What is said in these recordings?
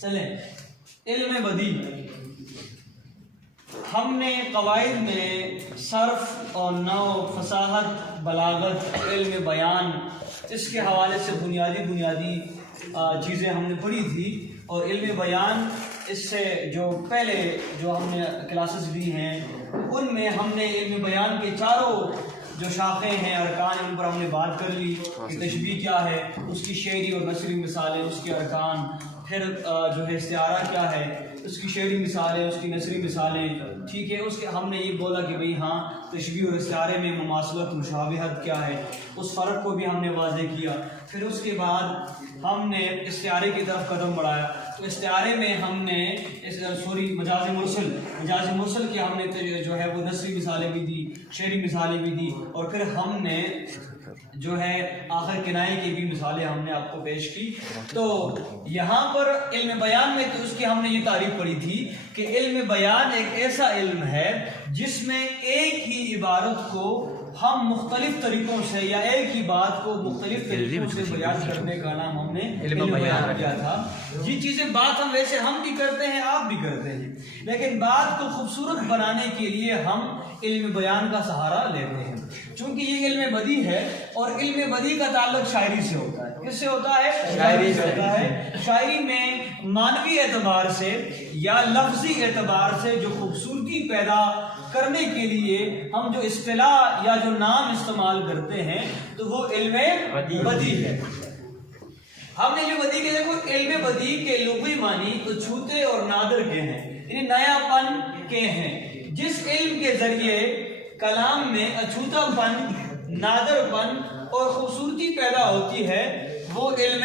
چلیں علم بدی، ہم نے قواعد میں صرف اور نحو، فصاحت، بلاغت، علم بیان، اس کے حوالے سے بنیادی چیزیں ہم نے پڑھی تھی. اور علم بیان اس سے جو پہلے جو ہم نے کلاسز لی ہیں ان میں ہم نے علم بیان کے چاروں جو شاخیں ہیں، ارکان، ان پر ہم نے بات کر لی کہ تشبیہ کیا ہے، اس کی شعری اور نثری مثالیں، اس کے ارکان، پھر جو ہے استعارہ کیا ہے، اس کی شعری مثالیں، اس کی نثری مثالیں. ٹھیک ہے، اس کے ہم نے یہ بولا کہ بھئی ہاں تشبیہ اور استعارے میں مماثلت، مشابہت کیا ہے، اس فرق کو بھی ہم نے واضح کیا. پھر اس کے بعد ہم نے استعارے کی طرف قدم بڑھایا. تو استعارے میں ہم نے مجاز مرسل کی ہم نے جو ہے وہ نثری مثالیں بھی دی، شعری مثالیں بھی دی، اور پھر ہم نے جو ہے آخر کنائے کی بھی مثالیں ہم نے آپ کو پیش کی. تو یہاں پر علم بیان میں تو اس کی ہم نے یہ تعریف پڑھی تھی کہ علم بیان ایک ایسا علم ہے جس میں ایک ہی عبارت کو ہم مختلف طریقوں سے یا ایک ہی بات کو مختلف طریقوں سے بیان کرنے کا نام ہم نے علم بیان کیا تھا. یہ چیزیں بات ہم ویسے ہم بھی کرتے ہیں، آپ بھی کرتے ہیں، لیکن بات کو خوبصورت بنانے کے لیے ہم علم بیان کا سہارا لیتے ہیں. چونکہ یہ علم بدی ہے اور علم بدی کا تعلق شاعری سے ہوتا ہے. کس سے ہوتا ہے؟ شاعری سے ہوتا ہے. شاعری میں معنوی اعتبار سے یا لفظی اعتبار سے جو خوبصورتی پیدا کرنے کے لیے ہم جو اصطلاح یا جو نام استعمال کرتے ہیں تو وہ علم بدی ہے. ہم نے علم بدی کے دیکھو، علم بدی کے لغوی معنی اچھوتے اور نادر کے ہیں، یعنی نیا پن کے ہیں. جس علم کے ذریعے کلام میں اچھوتا پن، نادر پن اور خوبصورتی پیدا ہوتی ہے وہ علم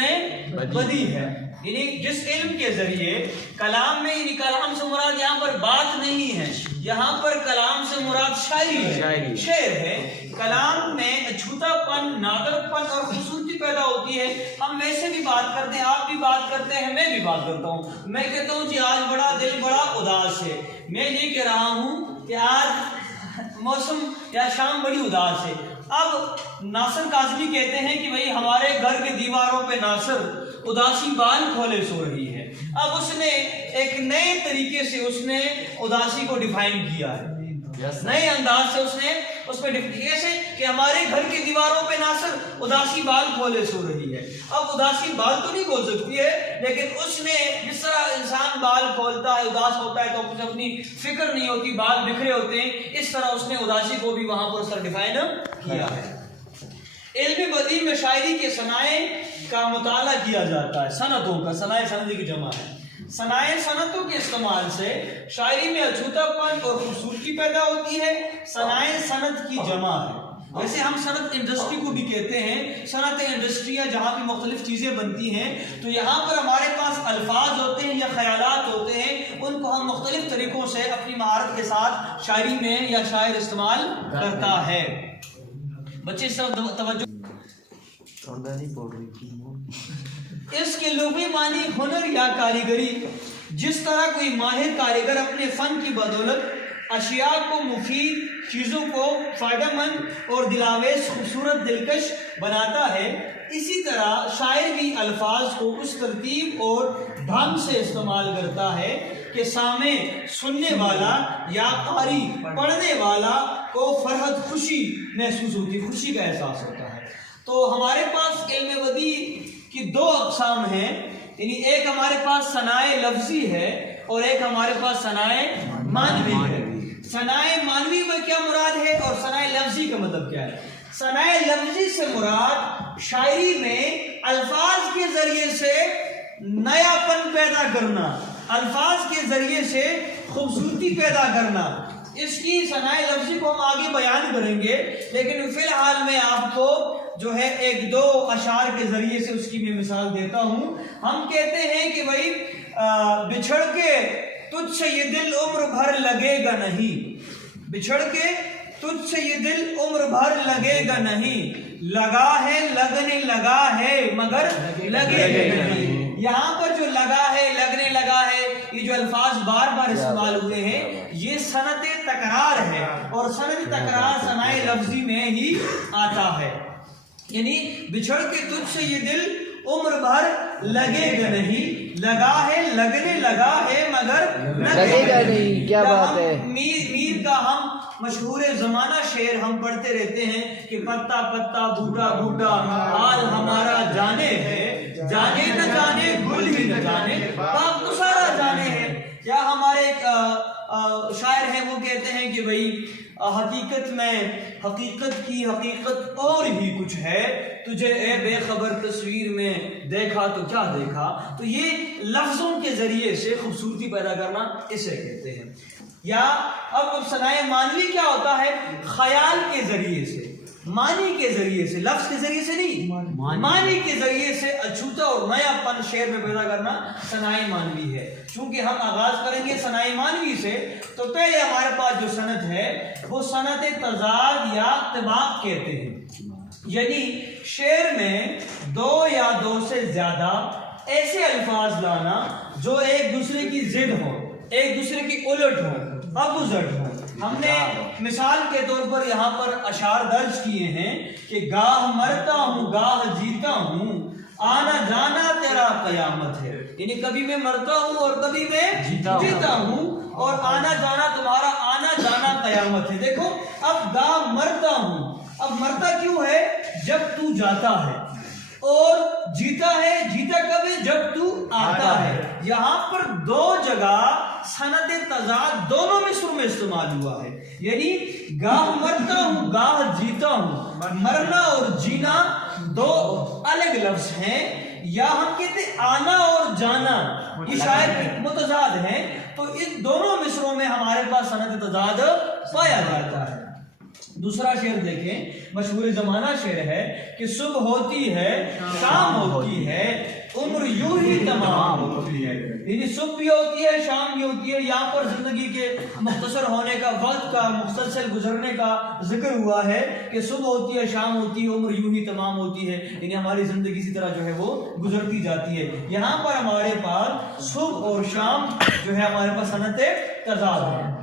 بدی ہے. یعنی جس علم کے ذریعے کلام میں، یعنی کلام سے مراد یہاں پر بات نہیں ہے، یہاں پر کلام سے مراد شاعری ہے، شعر ہے. کلام میں اچھوتا پن، نادر پن اور خوبصورتی پیدا ہوتی ہے. ہم ویسے بھی بات کرتے ہیں، آپ بھی بات کرتے ہیں، میں بھی بات کرتا ہوں. میں کہتا ہوں جی آج دل بڑا اداس ہے. میں یہ کہہ رہا ہوں کہ آج موسم یا شام بڑی اداس ہے. اب ناصر کاظمی کہتے ہیں کہ بھئی ہمارے گھر کے دیواروں پہ ناصر اداسی بال کھولے سو رہی ہے. اب اس نے ایک نئے طریقے سے اس نے اداسی کو ڈیفائن کیا ہے، نئے انداز سے اس پہ ایسے کہ ہمارے گھر کی دیواروں پہ ناصر اداسی بال کھولے سو رہی ہے. اب اداسی بال تو نہیں کھول سکتی ہے، لیکن اس نے جس طرح انسان بال کھولتا ہے، اداس ہوتا ہے تو کچھ اپنی فکر نہیں ہوتی، بال بکھرے ہوتے ہیں، اس طرح اس نے اداسی کو بھی وہاں پر اس طرح ڈیفائن کیا ہے. علم بدی میں شاعری کے صنائع کا مطالعہ کیا جاتا ہے، صنعتوں کا، صنائع صنعت کی جمع ہے. صنائع صنعتوں کے استعمال سے شاعری میں اچھوتا پن اور خوبصورتی پیدا ہوتی ہے. صنائع صنعت کی جمع ہے. ویسے ہم صنعت انڈسٹری کو بھی کہتے ہیں، صنعت انڈسٹری جہاں بھی مختلف چیزیں بنتی ہیں، تو یہاں پر ہمارے پاس الفاظ ہوتے ہیں یا خیالات ہوتے ہیں، ان کو ہم مختلف طریقوں سے اپنی مہارت کے ساتھ شاعری میں یا شاعر استعمال کرتا ہے. بچے سب توجہ. اس کے لغوی معنی ہنر یا کاریگری. جس طرح کوئی ماہر کاریگر اپنے فن کی بدولت اشیاء کو مفید، چیزوں کو فائدہ مند اور دلاویز، خوبصورت، دلکش بناتا ہے، اسی طرح شاعر بھی الفاظ کو اس ترتیب اور ڈھنگ سے استعمال کرتا ہے کہ سامع، سننے والا یا قاری، پڑھنے والا کو فرحت، خوشی محسوس ہوتی، خوشی کا احساس ہوتا ہے. تو ہمارے پاس علم بدی کی دو اقسام ہیں، یعنی ایک ہمارے پاس صنائع لفظی ہے اور ایک ہمارے پاس صنائع معنوی ہے. صنائع معنوی میں کیا مراد ہے اور صنائع لفظی کا مطلب کیا ہے؟ صنائع لفظی سے مراد شاعری میں الفاظ کے ذریعے سے نیا پن پیدا کرنا، الفاظ کے ذریعے سے خوبصورتی پیدا کرنا. اس کی صنائع لفظی کو ہم آگے بیان کریں گے، لیکن فی الحال میں آپ کو جو ہے ایک دو اشعار کے ذریعے سے اس کی میں مثال دیتا ہوں. ہم کہتے ہیں کہ بھائی بچھڑ کے تجھ سے یہ دل عمر بھر لگے گا نہیں، بچھڑ کے تجھ سے یہ دل عمر بھر لگے گا نہیں، لگا ہے لگنے لگا ہے مگر لگے گا نہیں. یہاں پر جو لگا ہے، لگنے لگا ہے، یہ جو الفاظ بار بار استعمال ہوئے ہیں، یہ صنعت تکرار ہے، اور صنعت تکرار صنائع لفظی میں ہی آتا ہے. یعنی بچھڑ کے تجھ سے یہ دل عمر بھر لگے گا نہیں، لگا ہے لگنے لگا ہے مگر لگے گا نہیں۔ کیا بات ہے۔ میر کا ہم مشہور زمانہ شعر ہم پڑھتے رہتے ہیں کہ پتا پتا بوٹا بوٹا حال ہمارا جانے ہے، جانے نہ جانے گل ہی نہ جانے باغ تو سارا جانے ہے۔ یا ہمارے ایک شاعر ہیں وہ کہتے ہیں کہ بھئی حقیقت میں حقیقت کی حقیقت اور ہی کچھ ہے، تجھے اے بے خبر تصویر میں دیکھا تو کیا دیکھا۔ تو یہ لفظوں کے ذریعے سے خوبصورتی پیدا کرنا اسے کہتے ہیں۔ یا اب ثنائے معنوی کیا ہوتا ہے؟ خیال کے ذریعے سے، معنی کے ذریعے سے، لفظ کے ذریعے سے نہیں، معنی کے ذریعے سے اچھوتا اور نیا پن شعر میں پیدا کرنا ثنائے معنوی ہے۔ چونکہ ہم آغاز کریں گے ثنائے معنوی سے، تو پہلے ہمارے پاس جو صنعت ہے وہ صنعت تضاد یا طباق کہتے ہیں، یعنی شعر میں دو یا دو سے زیادہ ایسے الفاظ لانا جو ایک دوسرے کی ضد ہو، ایک دوسرے کی الٹ ہو، اپوزٹ ہو۔ ہم نے مثال کے طور پر یہاں پر اشعار درج کیے ہیں کہ گاہ مرتا ہوں گاہ جیتا ہوں، آنا جانا تیرا قیامت ہے، یعنی کبھی میں مرتا ہوں اور کبھی میں جیتا ہوں، اور آنا جانا تمہارا آنا جانا قیامت ہے۔ دیکھو اب گاہ مرتا ہوں، اب مرتا کیوں ہے؟ جب تو جاتا ہے، اور جیتا ہے، جیتا کب ہے؟ جب تو آتا ہے۔ یہاں پر دو جگہ صنعت تضاد دونوں مصروں میں استعمال ہوا ہے، یعنی گاہ مرتا ہوں گاہ جیتا ہوں، مرنا اور جینا دو الگ لفظ ہیں۔ یا ہم کہتے ہیں آنا اور جانا، یہ شاید متضاد ہیں، تو ان دونوں مصروں میں ہمارے پاس صنعت تضاد پایا جاتا ہے۔ دوسرا شعر دیکھیں، مشہور زمانہ شعر ہے کہ صبح ہوتی ہے شام ہوتی ہے، عمر یوں ہی تمام ہوتی ہے، یعنی صبح بھی ہوتی ہے شام بھی ہوتی ہے۔ یہاں پر زندگی کے مختصر ہونے کا، وقت کا مسلسل گزرنے کا ذکر ہوا ہے کہ صبح ہوتی ہے شام ہوتی ہے، عمر یوں ہی تمام ہوتی ہے، یعنی ہماری زندگی اسی طرح جو ہے وہ گزرتی جاتی ہے۔ یہاں پر ہمارے پاس صبح اور شام جو ہے ہمارے پاس صنعت تضاد ہے۔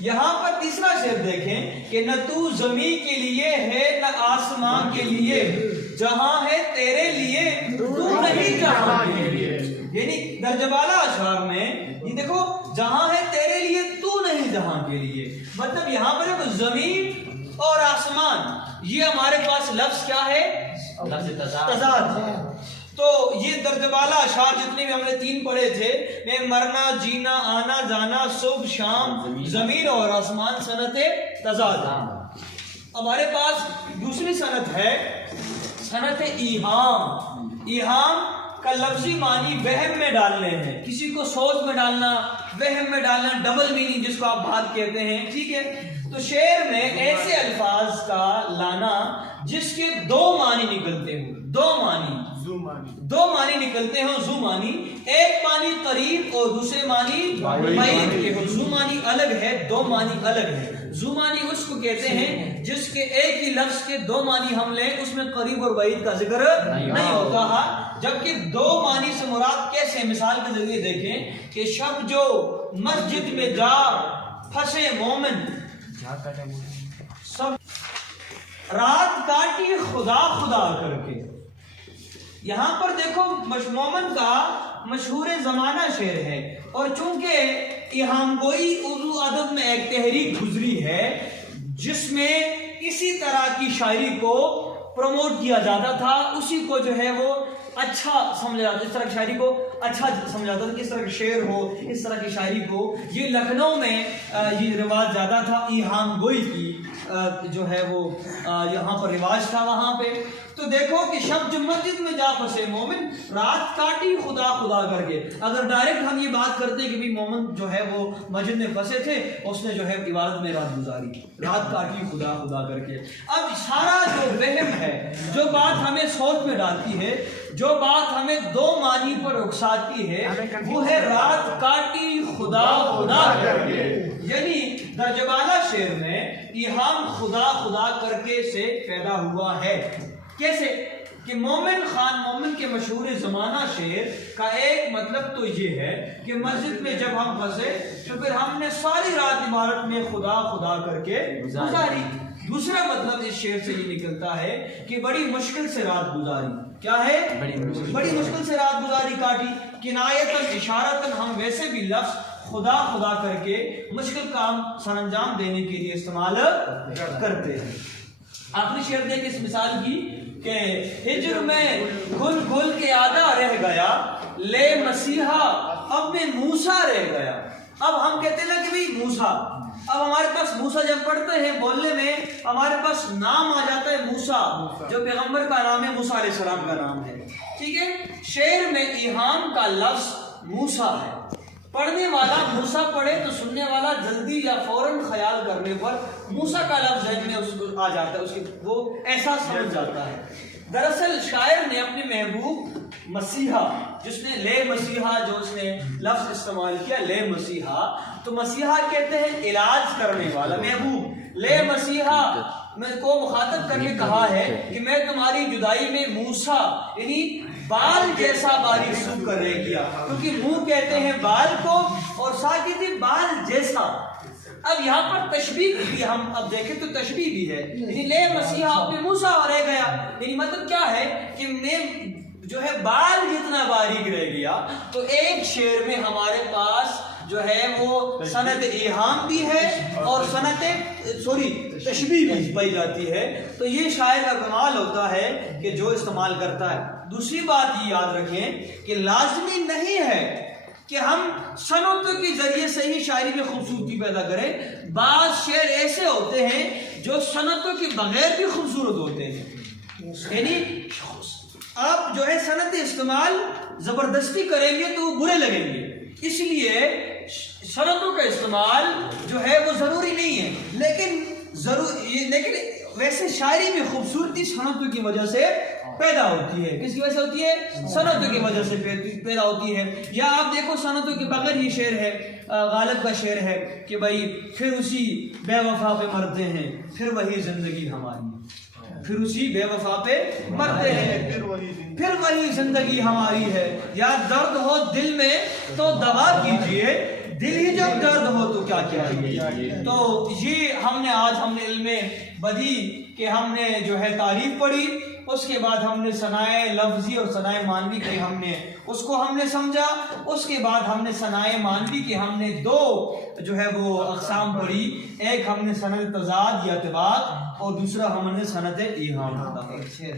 یہاں پر تیسرا شعر دیکھیں کہ نہ تو زمین کے لیے ہے نہ آسمان کے لیے، جہاں ہے تیرے لیے تو نہیں جہاں کے لیے، یعنی درجہ بالا اشعار میں یہ دیکھو جہاں ہے تیرے لیے تو نہیں جہاں کے لیے، مطلب یہاں پر زمین اور آسمان یہ ہمارے پاس لفظ کیا ہے؟ تضاد ہے۔ تو یہ درجہ بالا اشعار جتنے بھی ہم نے تین پڑھے تھے، میں مرنا جینا آنا جانا صبح شام زمین اور آسمان صنعت تضاد۔ ہمارے پاس دوسری صنعت ہے صنعت ایہام۔ ایہام کا لفظی معنی وہم میں ڈالنے ہیں، کسی کو سوچ میں ڈالنا، وہم میں ڈالنا، ڈبل میننگ جس کو آپ بات کہتے ہیں، ٹھیک ہے۔ تو شعر میں ایسے الفاظ کا لانا جس کے دو معنی نکلتے ہوں، دو معنی نکلتے ہیں، زو معنی، ایک معنی قریب اور دوسرے معنی بعید کے ہو۔ زو معنی الگ ہے، دو معنی الگ ہے۔ زو معنی اس کو کہتے ہیں جس کے ایک ہی لفظ کے دو معنی ہم لیں، اس میں قریب اور بعید کا ذکر نہیں ہوتا ہے، جبکہ دو معنی سے مراد کیسے؟ مثال کے ذریعے دیکھیں کہ شب جو مسجد میں جا پھنسے مومن، سب رات کاٹی خدا خدا کر کے۔ یہاں پر دیکھو مومن کا مشہور زمانہ شعر ہے، اور چونکہ ایہام گوئی اردو ادب میں ایک تحریک گزری ہے جس میں اسی طرح کی شاعری کو پروموٹ کیا جاتا تھا، اسی کو جو ہے وہ اچھا سمجھا جاتا، اس طرح کی شاعری کو اچھا سمجھا جاتا تھا، اس طرح کے شعر ہو، اس طرح کی شاعری کو۔ یہ لکھنؤ میں یہ رواج زیادہ تھا، ایہام گوئی کی جو ہے وہ یہاں پر رواج تھا وہاں پہ۔ تو دیکھو کہ شب جو مسجد میں جا پھنسے مومن، رات کاٹی خدا خدا کر کے۔ اگر ڈائریکٹ ہم یہ بات کرتے کہ بھی مومن جو ہے وہ مسجد میں پھنسے تھے، اس نے جو ہے عبادت میں رات گزاری، رات کاٹی خدا خدا کر کے۔ اب سارا جو وہم ہے، جو بات ہمیں سوچ میں ڈالتی ہے، جو بات ہمیں دو معنی پر اکساتی ہے، وہ ہے رات کاٹی خدا خدا کر کے۔ یعنی درجہ بالا شعر میں ایہام خدا خدا کر کے سے پیدا ہوا ہے۔ کیسے؟ کہ مومن خان مومن کے مشہور زمانہ شعر کا ایک مطلب تو یہ ہے کہ مسجد میں جب ہم پھنسے تو پھر ہم نے ساری رات عبادت میں خدا خدا کر کے گزاری۔ دوسرا مطلب اس شعر سے یہ نکلتا ہے کہ بڑی مشکل سے رات گزاری، کیا ہے؟ بڑی مشکل سے رات گزاری کاٹی، کنایتاً اشارتاً ہم ویسے بھی لفظ خدا خدا کر کے مشکل کام سر انجام دینے کے لیے استعمال کرتے ہیں۔ آخری شعر دیکھ اس مثال کی کہ ہجر میں گل گل کے آدھا رہ گیا، لے مسیحا اب میں موسیٰ رہ گیا۔ اب ہم کہتے ہیں نا کہ بھئی موسیٰ، اب ہمارے پاس موسیٰ جب پڑھتے ہیں بولنے میں ہمارے پاس نام آ جاتا ہے موسیٰ، جو پیغمبر کا نام ہے، موسیٰ علیہ السلام کا نام ہے، ٹھیک ہے۔ شعر میں ایہام کا لفظ موسیٰ ہے، پڑھنے والا موسیٰ پڑھے تو سننے والا جلدی یا فوراً خیال کرنے پر موسیٰ کا لفظ ذہن میں اس کو آ جاتا ہے، اس کی وہ احساس سمجھ جاتا ہے۔ دراصل شاعر نے اپنے محبوب مسیحا، جس نے لے مسیحا جو اس نے لفظ استعمال کیا، لے مسیحا، تو مسیحا کہتے ہیں علاج کرنے والا، محبوب لے مسیحا میں کو مخاطب کر کے کہا ہے کہ میں تمہاری جدائی میں موسیٰ یعنی بال جیسا باریک سو کر رہ گیا، کیونکہ منہ کہتے ہیں بال کو اور ساکتی بال جیسا۔ اب یہاں پر تشبیہ بھی ہم اب دیکھیں تو تشبیہ بھی ہے، یعنی لے مسیحا اپنے موسیٰ رہ گیا، یعنی مطلب کیا ہے کہ میں جو ہے بال جتنا باریک رہ گیا۔ تو ایک شعر میں ہمارے پاس جو ہے وہ سند ایہام بھی ہے اور سند تشبیہ بھی پائی جاتی ہے۔ تو یہ شاعر کا کمال ہوتا ہے کہ جو استعمال کرتا ہے۔ دوسری بات یہ یاد رکھیں کہ لازمی نہیں ہے کہ ہم صنعتوں کے ذریعے سے ہی شاعری میں خوبصورتی پیدا کریں، بعض شعر ایسے ہوتے ہیں جو صنعتوں کے بغیر بھی خوبصورت ہوتے ہیں، یعنی آپ جو ہے صنعت استعمال زبردستی کریں گے تو وہ برے لگیں گے، اس لیے صنعتوں کا استعمال جو ہے وہ ضروری نہیں ہے، لیکن ویسے شاعری میں خوبصورتی صنعتوں کی وجہ سے پیدا ہوتی ہے۔ کس کی وجہ سے ہوتی ہے؟ صنعتوں کی وجہ سے پیدا ہوتی ہے۔ یا آپ دیکھو صنعتوں کے بغیر یہ شعر ہے، غالب کا شعر ہے کہ بھائی پھر اسی بے وفا پہ مرتے ہیں، پھر وہی زندگی ہماری، پھر اسی بے وفا پہ مرتے ہیں، پھر وہی زندگی ہماری ہے۔ یا درد ہو دل میں تو دوا کیجئے، دل ہی جب درد ہو تو کیا کیجئے۔ تو یہ ہم نے علم بدیع کہ ہم نے جو ہے تعریف پڑھی، اس کے بعد ہم نے ثنائے لفظی اور ثنائے معنوی کے اس کو ہم نے سمجھا، اس کے بعد ہم نے ثنائے معنوی کے ہم نے دو جو ہے وہ اقسام پڑھی، ایک ہم نے سند تضاد یا اتباق اور دوسرا ہم نے سند ایہام پڑھا۔